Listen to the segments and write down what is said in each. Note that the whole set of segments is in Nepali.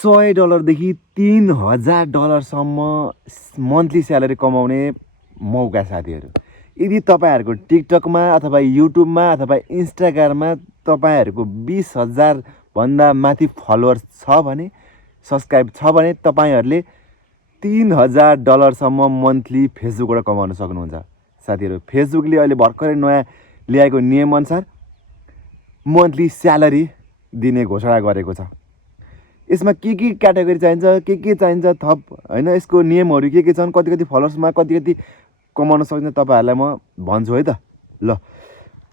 $100 देखि $3000 मन्थली स्यालेरी कमाउने मौका साथीहरू। यदि तपाईहरुको टिकटकमा अथवा युट्युबमा अथवा इन्स्टाग्राममा तपाईहरुको 20,000 भन्दा माथि फलोअर्स छ भने, सब्स्क्राइब छ भने तपाईहरुले $3000 मन्थली फेसबुकबाट कमाउन सक्नुहुन्छ साथीहरू। फेसबुकले अहिले भर्खरै नयाँ ल्याएको नियम अनुसार मन्थली स्यालेरी दिने घोषणा गरेको छ। यसमा के क्याटेगोरी चाहिन्छ, के चाहिन्छ थप हैन, यसको नियमहरु के छन्, कति फलोअर्समा कति कमाउन सकिन्छ तपाईहरुलाई म भन्छु है त। ल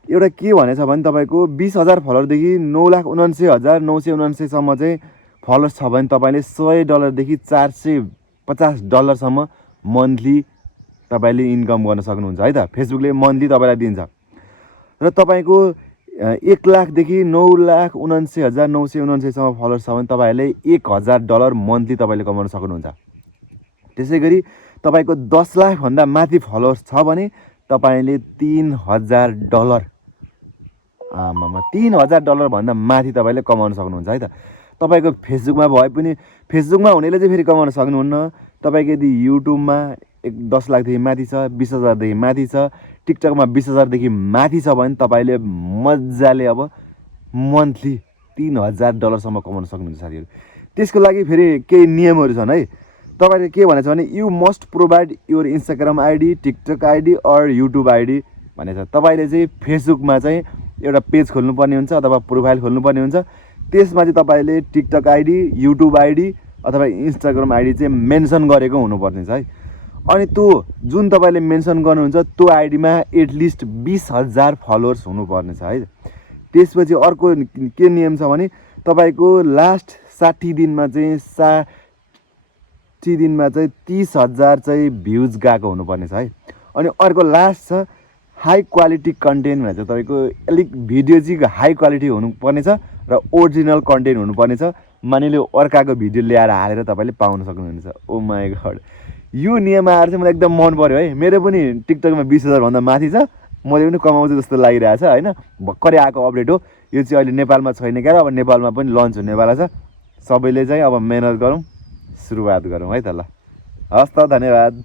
एउटा के भनेछ भने तपाईको 20,000 फलोअर देखि 9,79,979 सम्म चाहिँ फलोअर्स छ भने तपाईले $100 देखि $450 सम्म मन्थली तपाईले इन्कम गर्न सक्नुहुन्छ है त। फेसबुकले मन्थली तपाईलाई दिन्छ र तपाईको 1,00,000 देखि 9,79,979 सम्म फलोअर्स छ भने तपाईहरुले $1,000 मन्थली तपाईले कमाउन सक्नुहुन्छ। त्यसैगरी तपाईको 10 लाख भन्दा माथि फलोअर्स छ भने तपाईले $3,000 $3,000 भन्दा माथि तपाईले कमाउन सक्नुहुन्छ है त। तपाईको फेसबुकमा भए पनि फेसबुकमा हुनेले चाहिँ फेरि कमाउन सक्नुहुन्न। तपाईको यदि युट्युबमा 10 लाख देखि माथि छ, 20,000 देखि माथि छ, टिकटकमा 20,000 देखि माथि छ भने तपाईले मज्जाले अब मन्थली $3,000 सम्म कमाउन सक्नुहुन्छ साथीहरु। त्यसको लागि फेरि केही नियमहरु छन् है। तपाईले के भनेछ भने you must provide your Instagram ID, TikTok ID or YouTube ID भनेछ। तपाईले चाहिँ फेसबुकमा चाहिँ एउटा पेज खोल्नुपर्ने हुन्छ अथवा प्रोफाइल खोल्नुपर्ने हुन्छ। त्यसमा चाहिँ तपाईले टिकटक आइडी, युट्युब आइडी अथवा इन्स्टाग्राम आइडी चाहिँ मेन्सन गरेको हुनुपर्ने छ है। अनि त्यो जुन तपाईले मेन्सन गर्नुहुन्छ त्यो आइडीमा एटलिस्ट 20,000 फलोअर्स हुनुपर्ने छ है। त्यसपछि अर्को के नियम छ भने तपाईको लास्ट 60 दिनमा चाहिँ 30,000 चाहिँ भ्युज गएको हुनुपर्ने छ है। अनि अर्को लास्ट छ हाई क्वालिटी कन्टेन्ट भनेर चाहिँ तपाईको अलिक भिडियो चाहिँ हाई क्वालिटी हुनुपर्ने छ र ओरिजिनल कन्टेन्ट हुनुपर्ने छ। मानिलियो अर्काको भिडियो ल्याएर हालेर तपाईले पाउन सक्नुहुन्छ। ओ माय गॉड, यो नियम आएर चाहिँ मलाई एकदम मन पर्यो है। मेरो पनि टिकटकमा 20,000 भन्दा माथि छ, मैले पनि कमाउँछु जस्तो लागिरहेछ हैन। भर्खरै आएको अपडेट हो यो चाहिँ। अहिले नेपालमा छैन क्या, अब नेपालमा पनि लन्च हुनेवाला छ। सबैले चाहिँ अब मेहनत गरौँ, सुरुवात गरौँ है त। ल हस् त, धन्यवाद।